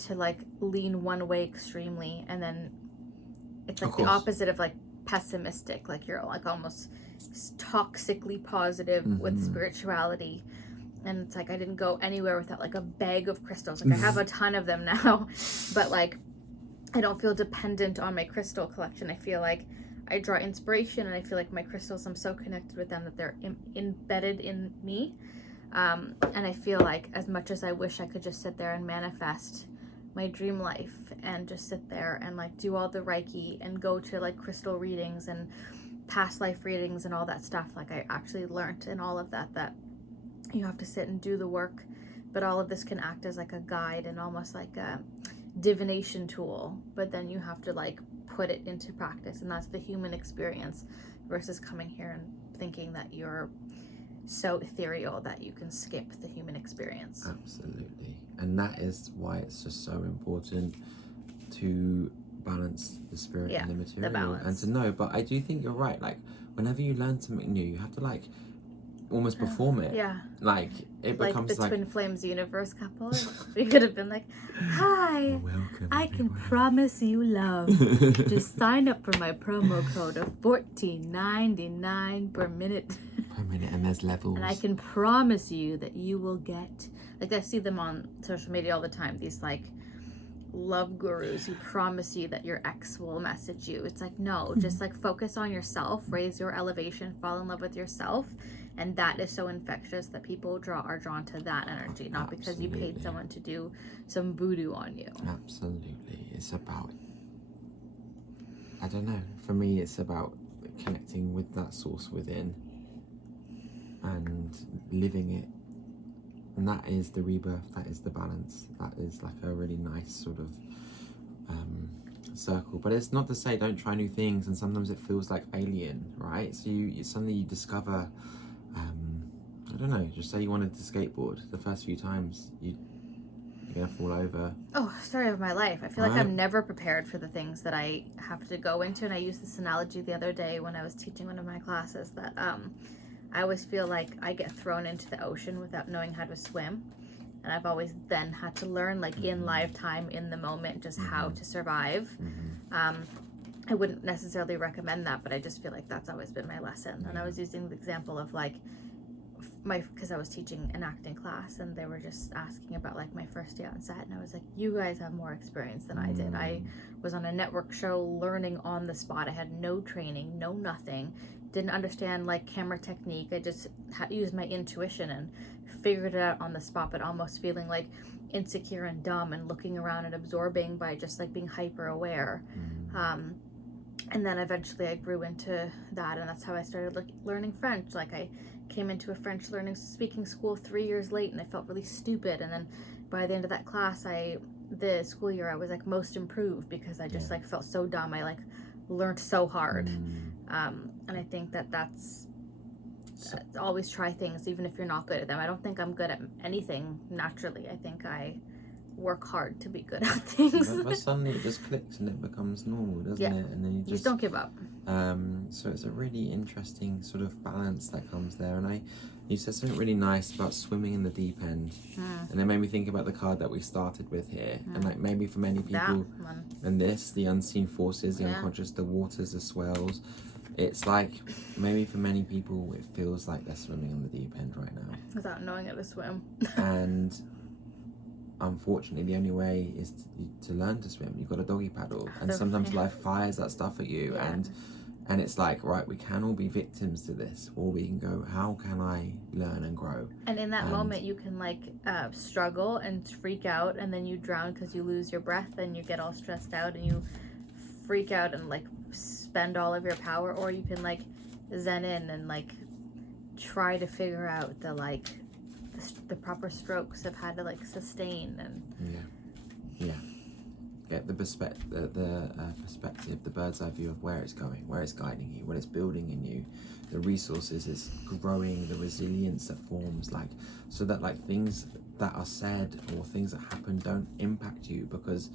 to like lean one way extremely, and then it's like the opposite of like pessimistic, like you're like almost toxically positive with spirituality. And it's like I didn't go anywhere without like a bag of crystals. Like I have a ton of them now, but like I don't feel dependent on my crystal collection. I feel like I draw inspiration, and I feel like my crystals, I'm so connected with them that they're embedded in me. And I feel like as much as I wish I could just sit there and manifest my dream life and just sit there and like do all the Reiki and go to like crystal readings and past life readings and all that stuff, like I actually learned in all of that you have to sit and do the work, but all of this can act as like a guide and almost like a divination tool, but then you have to like put it into practice, and that's the human experience versus coming here and thinking that you're so ethereal that you can skip the human experience. Absolutely. And that is why it's just so important to balance the spirit and the material, and to know. But I do think you're right, like whenever you learn something new, you have to like almost perform it. Yeah. Like it becomes like the Twin Flames universe couple. We could have been like, hi, welcome, I can promise you love. Just sign up for my promo code of $14.99 per minute. Per minute, and there's levels. And I can promise you that you will get, like I see them on social media all the time, these like love gurus who promise you that your ex will message you. It's like, no, just like focus on yourself, raise your elevation, fall in love with yourself. And that is so infectious that people are drawn to that energy, not because you paid someone to do some voodoo on you. Absolutely. It's about, I don't know, for me it's about connecting with that source within and living it. And that is the rebirth, that is the balance, that is like a really nice sort of circle. But it's not to say don't try new things, and sometimes it feels like alien, right? So you suddenly you discover, I don't know, just say you wanted to skateboard. The first few times you're gonna fall over. Oh, story of my life. I feel like I'm never prepared for the things that I have to go into. And I used this analogy the other day when I was teaching one of my classes, that I always feel like I get thrown into the ocean without knowing how to swim. And I've always then had to learn, like in live time, in the moment, just how to survive. I wouldn't necessarily recommend that, but I just feel like that's always been my lesson. And I was using the example of like because I was teaching an acting class, and they were just asking about like my first day on set, and I was like, you guys have more experience than I did. I was on a network show learning on the spot. I had no training, no nothing, didn't understand like camera technique. I just used my intuition and figured it out on the spot, but almost feeling like insecure and dumb and looking around and absorbing by just like being hyper aware. And then eventually I grew into that, and that's how I started learning French. Like I came into a French speaking school 3 years late, and I felt really stupid. And then by the end of that class, the school year, I was like most improved because I just like felt so dumb. I like learned so hard. And I think that's always try things, even if you're not good at them. I don't think I'm good at anything naturally. I think I work hard to be good at things. But suddenly it just clicks and it becomes normal, doesn't it? And then you just don't give up. So it's a really interesting sort of balance that comes there. And you said something really nice about swimming in the deep end, and it made me think about the card that we started with here. And like maybe for many people, and the unseen forces, the unconscious, the waters, the swells. It's like maybe for many people it feels like they're swimming in the deep end right now without knowing how to swim. And unfortunately the only way is to learn to swim. You've got a doggy paddle, and sometimes life fires that stuff at you, and it's like, right, we can all be victims to this, or we can go, how can I learn and grow? And in that moment you can like struggle and freak out, and then you drown because you lose your breath and you get all stressed out and you freak out and like spend all of your power, or you can like zen in and like try to figure out the proper strokes of how to like sustain and get the perspective, the bird's eye view of where it's going, where it's guiding you, what it's building in you, the resources it's growing, the resilience that forms, like so that like things that are said or things that happen don't impact you, because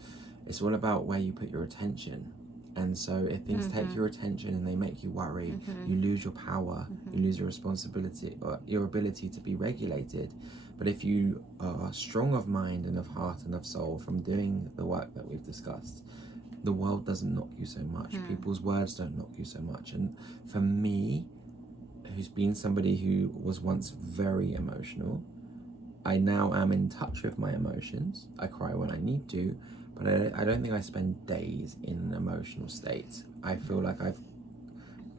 it's all about where you put your attention. And so if things take your attention and they make you worry, you lose your power, you lose your responsibility or your ability to be regulated. But if you are strong of mind and of heart and of soul from doing the work that we've discussed, the world doesn't knock you so much. People's words don't knock you so much. And for me, who's been somebody who was once very emotional, I now am in touch with my emotions. I cry when I need to, but I don't think I spend days in an emotional state. I feel like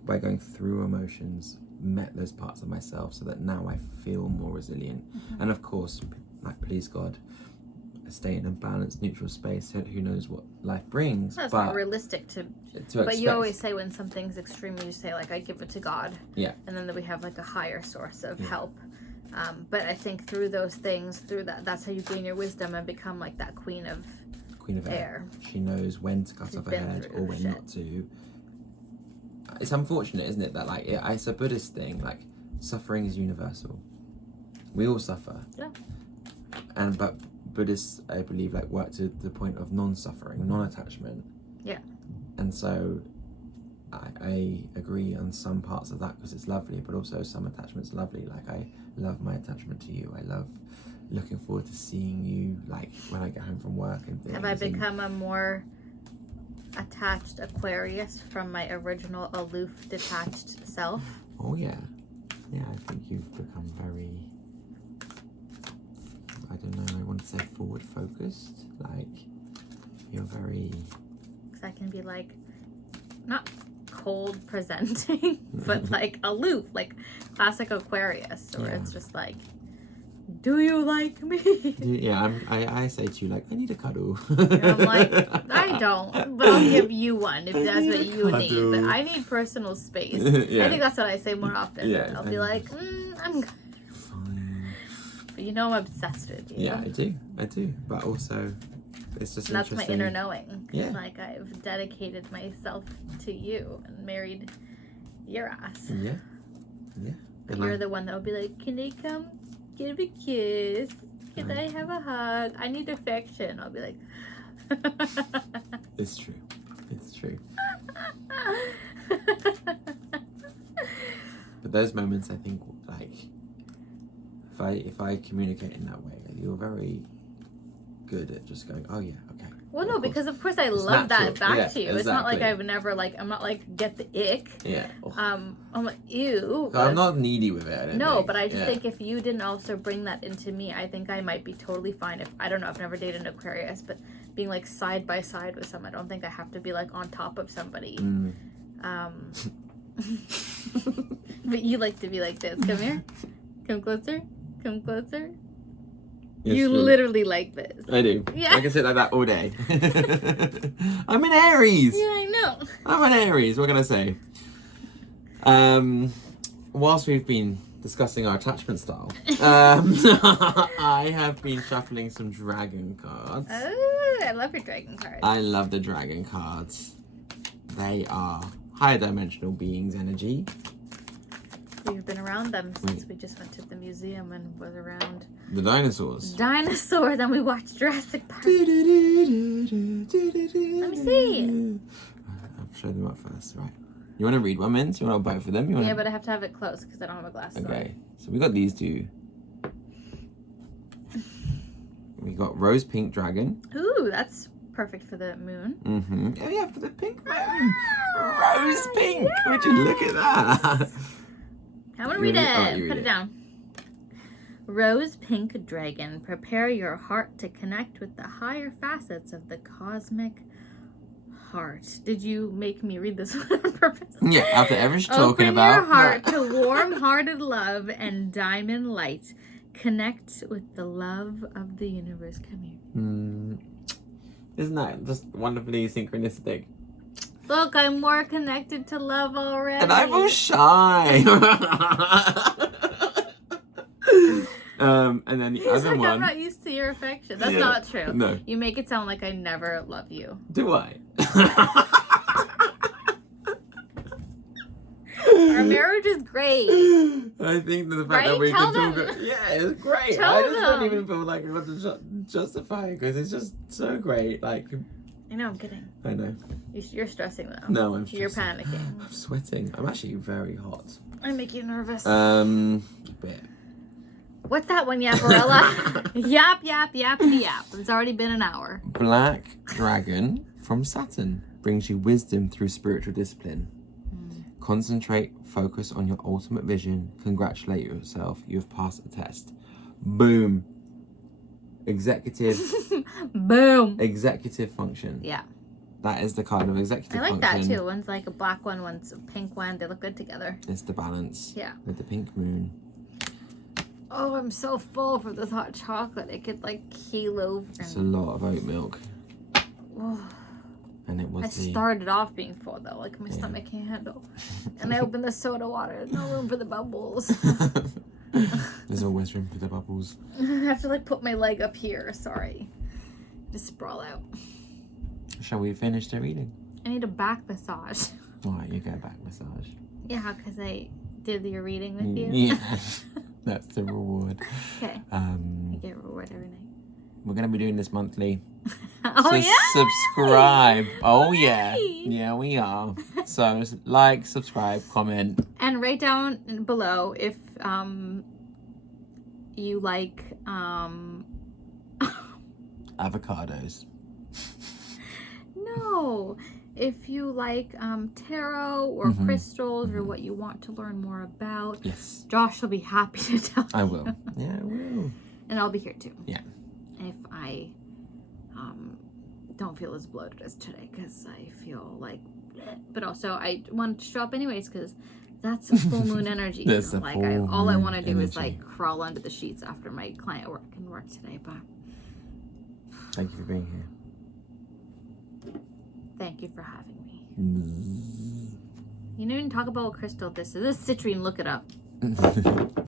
by going through emotions, met those parts of myself so that now I feel more resilient. And of course, like, please God, I stay in a balanced, neutral space. Who knows what life brings? That's but not realistic to expect. But you always say when something's extreme, you say, like, I give it to God. Yeah. And then we have, like, a higher source of help. But I think through those things, that's how you gain your wisdom and become, like, that queen of air. She knows when to cut off her head or when not to. It's unfortunate, isn't it, that, like, it's a Buddhist thing. Like, suffering is universal. We all suffer. Yeah. But Buddhists, I believe, like, work to the point of non-suffering, non-attachment. Yeah. And so I agree on some parts of that because it's lovely, but also some attachment's lovely. Like, I love my attachment to you. I love looking forward to seeing you, like, when I get home from work and things. Have I become a more attached Aquarius from my original aloof, detached self? Oh, yeah. Yeah, I think you've become very, I don't know, I want to say forward-focused. Like, you're very... Because I can be, like, not cold presenting, but, like, aloof, like classic Aquarius, where it's just like, do you like me? Yeah, I say to you, like, I need a cuddle. And I'm like, I don't, but I'll give you one if that's what you need. But I need personal space. I think that's what I say more often. Yeah, I'll be like, I'm good. Fine. But you know I'm obsessed with you. Yeah, I do. But also, it's just that's interesting. my inner knowing. Yeah. It's like I've dedicated myself to you and married your ass. Yeah. Yeah. But you're the one that will be like, can I come give a kiss? Can I have a hug? I need affection. I'll be like... It's true. It's true. But those moments, I think, like, if I communicate in that way, you're very good at just going, oh yeah, okay. Well, no, because of course I love that back to you. It's not like I've never, like, I'm not like, get the ick. Yeah. I'm like, ew. I'm not needy with it, I don't think. But I just think if you didn't also bring that into me, I think I might be totally fine if, I don't know, I've never dated an Aquarius, but being, like, side by side with someone, I don't think I have to be, like, on top of somebody. But you like to be like this. Come here. Come closer. Come closer. Yes, you literally like this. I do. Yeah. I can sit like that all day. I'm an Aries. Yeah, I know. I'm an Aries. What can I say? Whilst we've been discussing our attachment style, I have been shuffling some dragon cards. Oh, I love your dragon cards. I love the dragon cards. They are higher dimensional beings energy. We've been around them since we just went to the museum and was around the dinosaurs. Dinosaurs, and we watched Jurassic Park. Let me see. I'll show them up first, right? You want to read one, Mint? You want both of them? Yeah, but I have to have it close because I don't have my glasses on. Okay, so we got these two. We got Rose Pink Dragon. Ooh, that's perfect for the moon. Mm-hmm. Oh yeah, for the pink moon. Rose Pink. Yes. Would you look at that? I'm gonna read it. Put it down. Rose Pink Dragon, prepare your heart to connect with the higher facets of the cosmic heart. Did you make me read this one on purpose? Yeah, after everyone's talking about. Open your heart to warm-hearted love and diamond light. Connect with the love of the universe. Come here. Isn't that just wonderfully synchronistic? Look, I'm more connected to love already. And I feel shy. And then the other one. I'm not used to your affection. That's not true. No. You make it sound like I never love you. Do I? Our marriage is great. I think that the fact that we can talk. Yeah, it's great. I just don't even feel like I want to justify it because it's just so great. Like. I know, I'm kidding. I know. You're stressing though. No, I'm stressing. You're panicking. I'm sweating. I'm actually very hot. I make you nervous. A bit. What's that one, Yaparella? Yap, yap, yap, yap. It's already been an hour. Black Dragon from Saturn brings you wisdom through spiritual discipline. Concentrate, focus on your ultimate vision. Congratulate yourself. You have passed the test. Boom. Executive. Boom. Executive function. Yeah. That is the card of executive I like function. that too. One's like a black one, one's a pink one. They look good together. It's the balance. Yeah. With the pink moon. Oh, I'm so full for this hot chocolate. It could like keel over. It's a lot of oat milk. Oh. And it was I started off being full though, like my stomach can't handle. And I opened the soda water. There's no room for the bubbles. There's always room for the bubbles. I have to like put my leg up here. Sorry. Just sprawl out. Shall we finish the reading? I need a back massage. Alright, you go back massage. Yeah, because I did your reading with you. Yeah. That's the reward. Okay. I get a reward every night. We're going to be doing this monthly. Oh, so yeah? subscribe. Oh, yeah. Yeah, we are. So like, subscribe, comment. And write down below if you like Avocados. No. If you like tarot or crystals or what you want to learn more about. Yes. Josh will be happy to tell I you. will. Yeah, I will. And I'll be here too. Yeah. If I don't feel as bloated as today because I feel like, but also I want to show up anyways because that's a full moon energy. That's So, a like full all I moon want to do is energy. like crawl under the sheets after my client can work today. But Thank you for being here. thank you for having me. You didn't even talk about what crystal this is. This is citrine. Look it up.